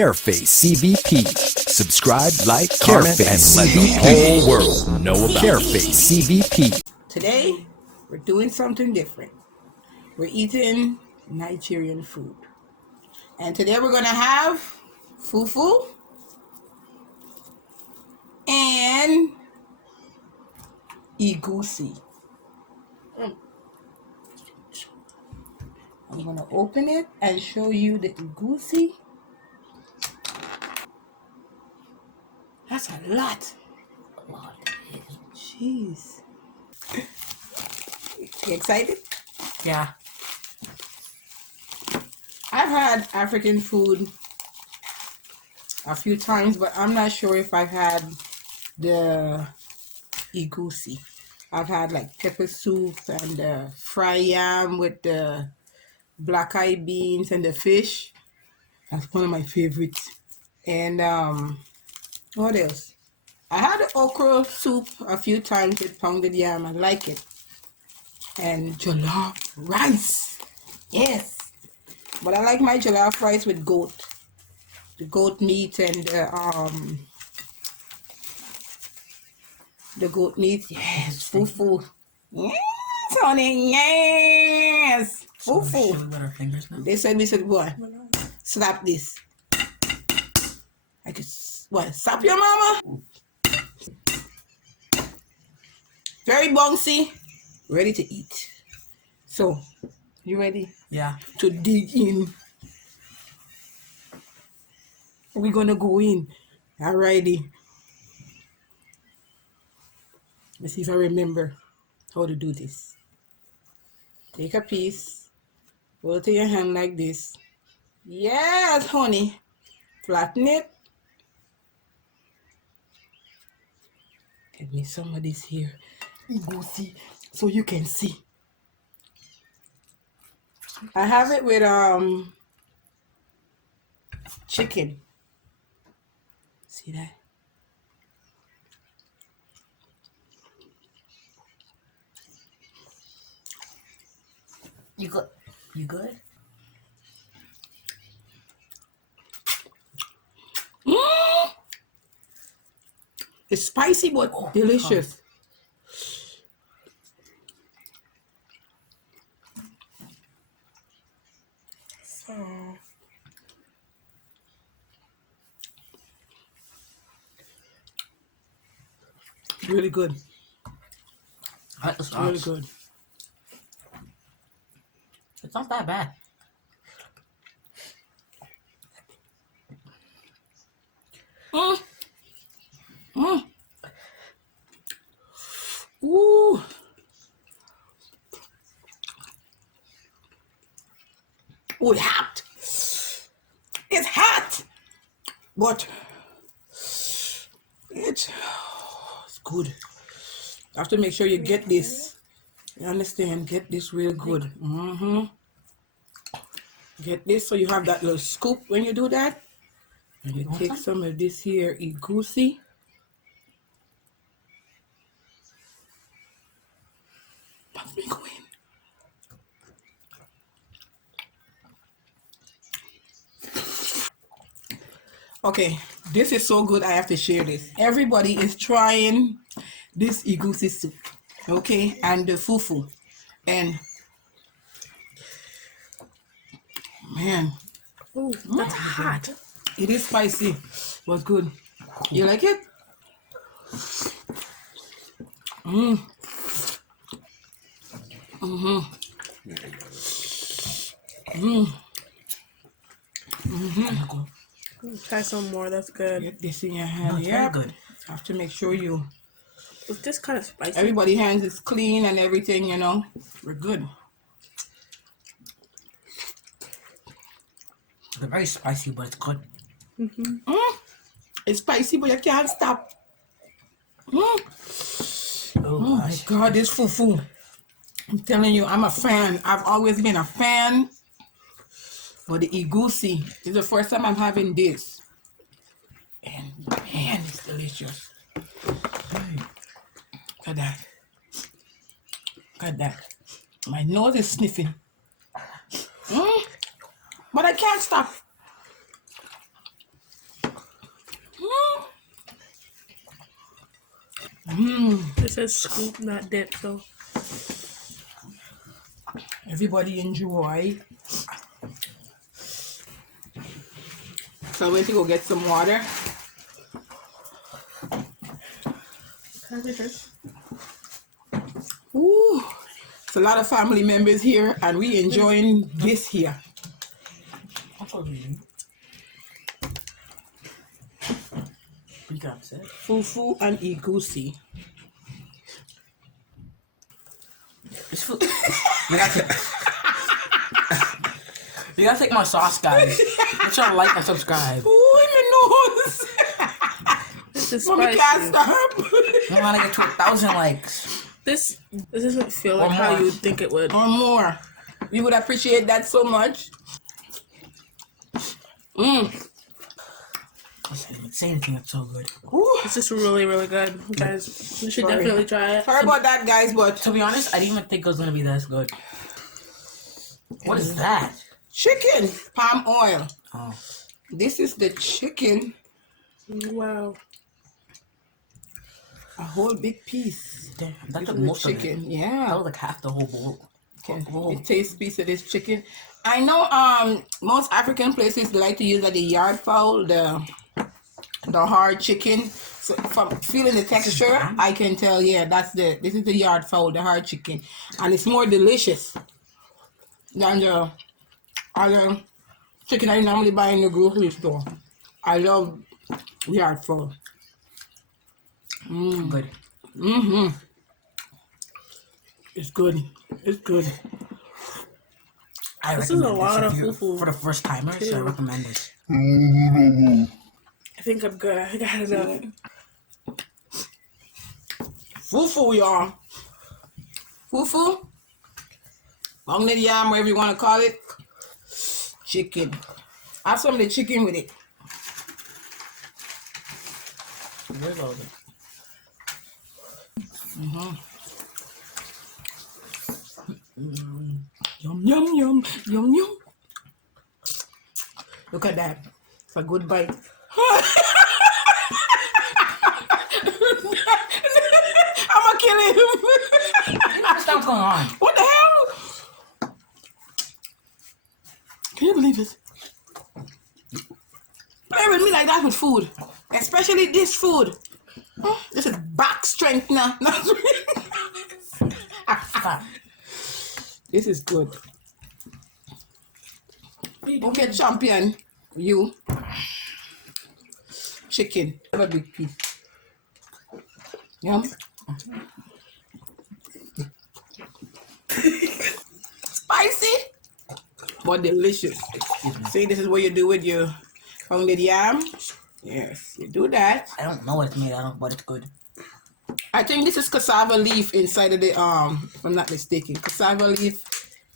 Careface CVP. Subscribe, like, comment, and let the whole world know about Careface CVP. Today, we're doing something different. We're eating Nigerian food. And today we're going to have fufu and egusi. I'm going to open it and show you the egusi. That's a lot. Jeez. You excited? Yeah. I've had African food a few times, but I'm not sure if I've had the egusi. I've had like pepper soup and fried yam with the black eyed beans and the fish. That's one of my favorites. And what else? I had the okra soup a few times with pounded yam. I like it. And jollof rice. Yes. But I like my jollof rice with goat. The goat meat and the goat meat. Yes. Fufu. Yes, honey. Yes. Fufu. They said we said what? Slap this. I could what? Slap your mama? Very bouncy. Ready to eat. So, you ready? Yeah. To dig in. We're gonna go in. Alrighty. Let's see if I remember how to do this. Take a piece. Hold it to your hand like this. Yes, honey. Flatten it. Get me some of this here. Egusi, so you can see. I have it with chicken. See that? You good? You good? It's spicy but delicious. Really good. It's Really good. It's not that bad. Ooh. Oh, it's hot. It's hot. But it's good. You have to make sure you get this. You understand? Get this real good. Get this so you have that little scoop when you do that. And you take some of this here egusi. Let me go in. Okay, this is so good. I have to share this. Everybody is trying this egusi soup, okay, and the fufu, and man, That's hot. it is spicy. Was good. You like it? Try some more. That's good. Get this in your hand. No, it's Yeah, very good. have to make sure you. It's just kind of spicy. Everybody's hands is clean and everything. You know, we're good. It's very spicy, but it's good. It's spicy, but you can't stop. Oh my God, this fufu. I'm telling you, I'm a fan. I've always been a fan. But the egusi is the first time I'm having this. And man, it's delicious. Look at that. Look at that. My nose is sniffing. But I can't stop. It says scoop, not dip, so. Everybody enjoy. So I went to go get some water. Ooh, it's a lot of family members here, and we enjoying this here. Fufu and Egusi. This food. You gotta take my sauce, guys. Make sure to like and subscribe. Ooh, my nose. This is Mommy spicy. can't stop. We wanna get to 1,000 likes. This doesn't feel like Or how more. you would think it would. Or more. We would appreciate that so much. Listen, I didn't say anything. It's so good. Ooh. It's just really, really good. Guys, you should Sorry. definitely try it. Sorry about that, guys, but To be honest, I didn't even think it was gonna be this good. What is that? chicken, palm oil. Oh, This is the chicken. Wow. A whole big piece. damn! That This took is the most of it. chicken. That Yeah. was like half the whole bowl. Whoa. It tastes piece of this chicken. I know most African places they like to use like the yard fowl, the hard chicken. So from feeling the texture, I can tell, yeah, this is the yard fowl, the hard chicken. And it's more delicious than the other chicken I normally buy in the grocery store. I love yard fowl. Good. It's good. It's good. I This is a recommend lot if of you're- fufu, for the first timer, so I too. recommend this. I think I'm good. I think I had enough. Fufu, y'all. Fufu. Pounded yam, whatever you want to call it. Chicken. Have some of the chicken with it. Where's all the? Yum, yum, yum, yum, yum. Look at that. It's a good bite. I'm gonna kill him. What's going on? What the hell? Can you believe it? Play with me like that with food. Especially this food. This is back strength now. This is good. Okay, champion. You. Chicken. Have a big piece. Yum. Spicy, but delicious. See, this is what you do with your pounded yam. Yes, you do that. I don't know what it's made out of, but it's good. I think this is cassava leaf inside of the if I'm not mistaken. Cassava leaf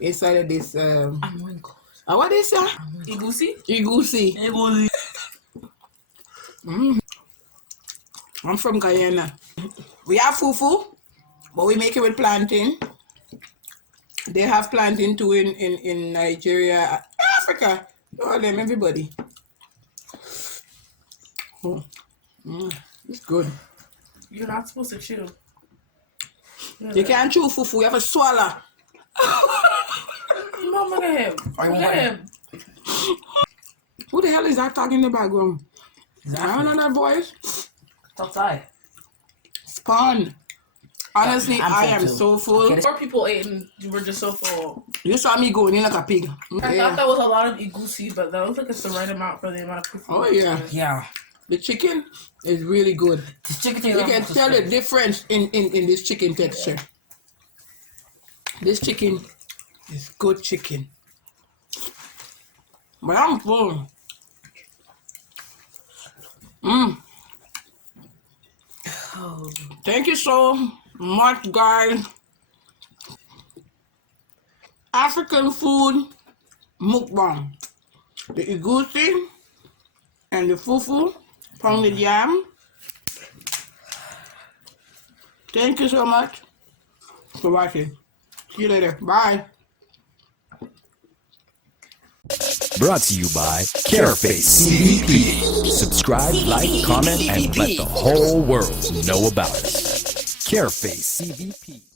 inside of this I'm wearing clothes. what is that? Egusi? Egusi. Egusi. I'm from Guyana. We have fufu, but we make it with plantain. They have plantain too in Nigeria, Africa. All them, everybody. It's good. You're not supposed to chew. You can't chew fufu, you have to swallow. No, look at him. Look at him. Who the hell is that talking in the background? Exactly. I don't know that voice. It's outside. Spawn. Honestly, I'm I full am too. so full. Okay. More people ate and you were just so full. You saw me going in like a pig. I Yeah. thought that was a lot of egusi, but that looks like it's the right amount for the amount of people. Oh, yeah. Yeah. The chicken is really good. This chicken You can tell the difference in this chicken texture. This chicken is good chicken. But I'm full. Oh. Thank you so much, guys. African food mukbang. The egusi and the fufu, pounded yam. Thank you so much for watching. See you later. Bye. Brought to you by Careface CBP. Subscribe, like, comment, and let the whole world know about us. Careface CVP.